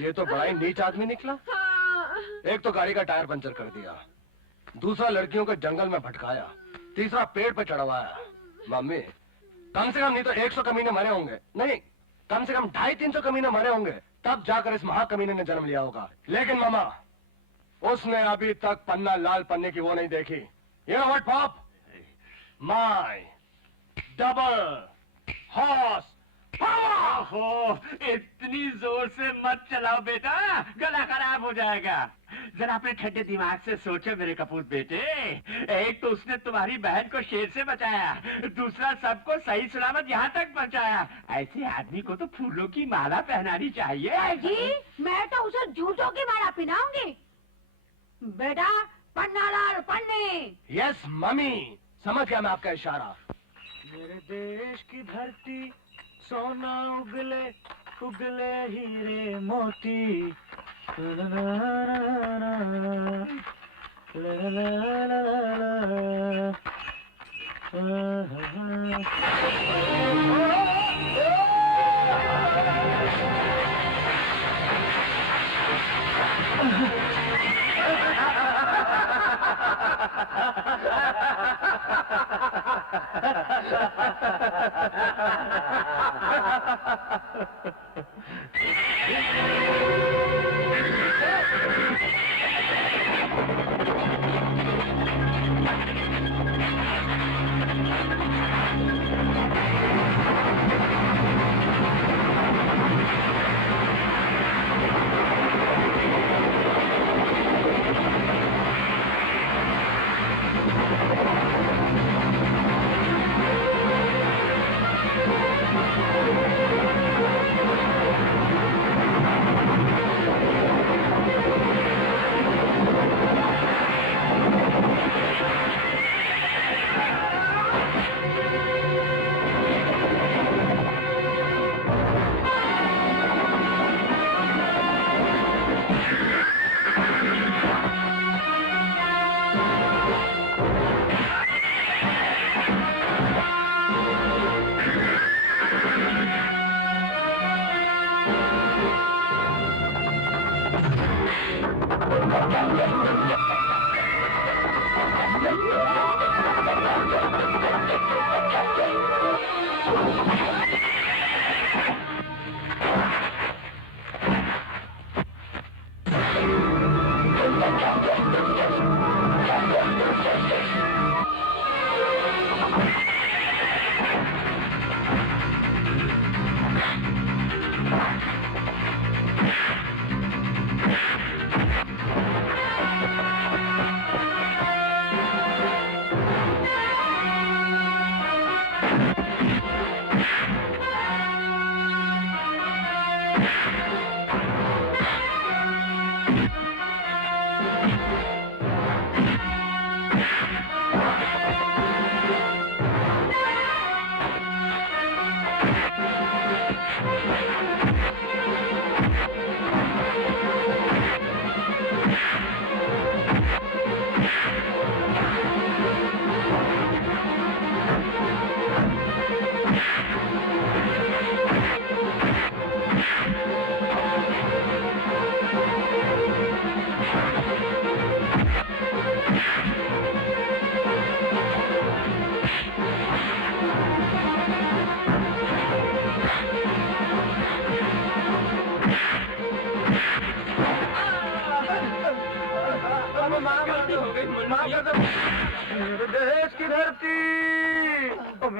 ये तो बड़ा ही नीच आदमी निकला। एक तो गाड़ी का टायर पंचर कर दिया, दूसरा लड़कियों को जंगल में भटकाया, तीसरा पेड़ पे चढ़वाया। मम्मी, कम से कम नहीं तो 100 कमीने मरे होंगे, नहीं कम से कम 250-300 कमीने मरे होंगे, तब जाकर इस महाकमीने ने जन्म लिया होगा। लेकिन मामा, उसने अभी तक पन्ना लाल पन्ने की वो नहीं देखी। You know what, Pop? My double horse power! ओहो, इतनी जोर से मत चलाओ बेटा, गला खराब हो जाएगा। जरा अपने ठंडे दिमाग से सोचो मेरे कपूर बेटे। एक तो उसने तुम्हारी बहन को शेर से बचाया, दूसरा सबको सही सलामत यहाँ तक पहुँचाया। ऐसे आदमी को तो फूलों की माला पहनानी चाहिए। जी, मैं तो उसे जूतों की माला पहनाऊंगी। बेटा, पन्ना लाल पन्ने। यस मम्मी, समझ गया मैं आपका इशारा। मेरे देश की धरती सोना उगले उगले हीरे मोती।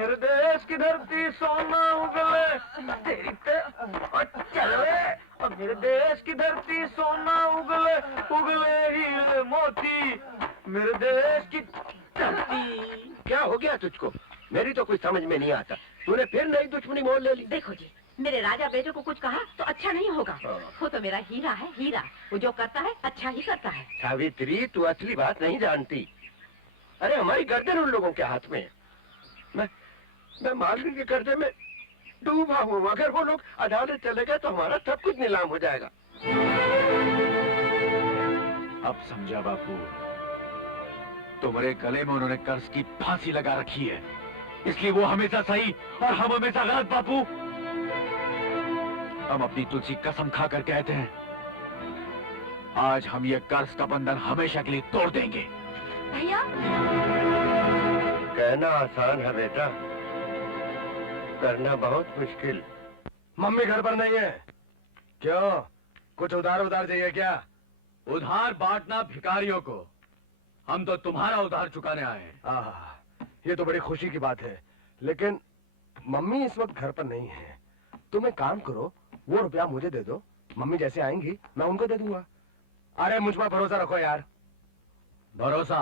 मेरे देश की धरती सोना उगले तेरी पे और चले, और मेरे देश की धरती सोना उगले उगले हीरे मोती, मेरे देश की धरती। क्या हो गया तुझको? मेरी तो कुछ समझ में नहीं आता। तूने फिर नई दुश्मनी मोल ले ली। देखो जी, मेरे राजा बेटे को कुछ कहा तो अच्छा नहीं होगा। वो तो मेरा हीरा है, हीरा। वो जो करता है अच्छा ही करता है। सावित्री, तू असली बात नहीं जानती। अरे हमारी गर्दन उन लोगों के हाथ में है। मैं मालकिन के कर्जे में डूबा हूँ। अगर वो लोग अदालत चले गए तो हमारा सब कुछ नीलाम हो जाएगा। अब समझा बापू, तुम्हारे गले में उन्होंने कर्ज की फांसी लगा रखी है, इसलिए वो हमेशा सही और हम हमेशा गलत। बापू, हम अपनी तुलसी कसम खाकर कहते हैं, आज हम ये कर्ज का बंधन हमेशा के लिए तोड़ देंगे। भैया, कहना आसान है बेटा, करना बहुत मुश्किल। मम्मी घर पर नहीं है। क्यों, कुछ उधार चाहिए क्या? उधार बांटना भिखारियों को, हम तो तुम्हारा उधार चुकाने आए हैं। ये तो बड़ी खुशी की बात है, लेकिन मम्मी इस वक्त घर पर नहीं है। तुम एक काम करो, वो रुपया मुझे दे दो। मम्मी जैसे आएंगी मैं उनको दे दूंगा। अरे मुझ पर भरोसा रखो यार। भरोसा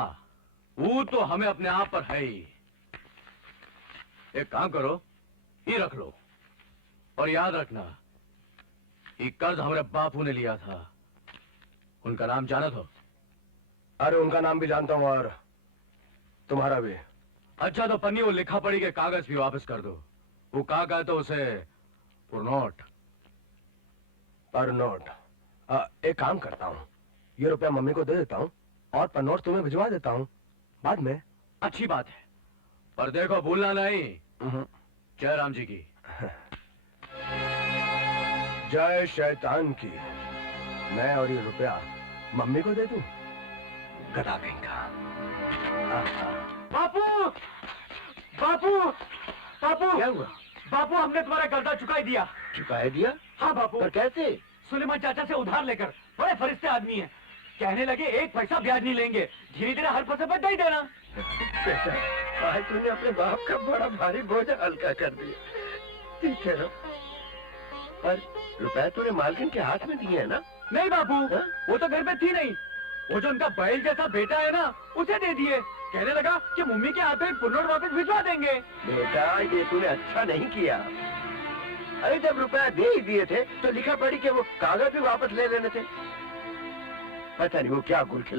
वो तो हमें अपने आप पर है ही। एक काम करो, ये रख लो, और याद रखना, ये कर्ज हमारे बापू ने लिया था। उनका नाम जाना था? अरे उनका नाम भी जानता हूँ और तुम्हारा भी। अच्छा, तो पन्नी वो लिखा पढ़ी के कागज भी वापस कर दो। वो कागज तो उसे पुरनोट। पर नोट। एक काम करता हूँ, ये रुपया मम्मी को दे देता हूँ और पर नोट तुम्हें भिजवा देता हूँ बाद में। अच्छी बात है, पर देखो भूलना नहीं। जय राम जी की। जय शैतान की। मैं और ये रुपया मम्मी को दे दूं? गधा कहेगा। बापू, बापू, बापू, क्या हुआ? बापू, हमने तुम्हारा कर्जा चुका दिया। चुका दिया? हाँ बापू। पर कैसे? सुलेमान चाचा से उधार लेकर। बड़े फरिश्ते आदमी हैं, कहने लगे एक पैसा ब्याज नहीं लेंगे, धीरे धीरे हर पैसे पर दे देना। बेटा, आज तूने अपने बाप का बड़ा भारी बोझ हल्का कर दिया। ठीक है ना? पर रुपए तूने मालकिन के हाथ में दिए है ना? नहीं बापू, हाँ? वो तो घर में थी नहीं। वो जो उनका बैल जैसा बेटा है ना, उसे दे दिए। कहने लगा कि मम्मी के हाथ में पुनोट वापस भिजवा देंगे। बेटा, ये तूने अच्छा नहीं किया। अरे जब रुपया दे ही दिए थे तो लिखा पढ़ी के वो कागज भी वापस ले लेने थे। पता नहीं वो क्या गुल खिला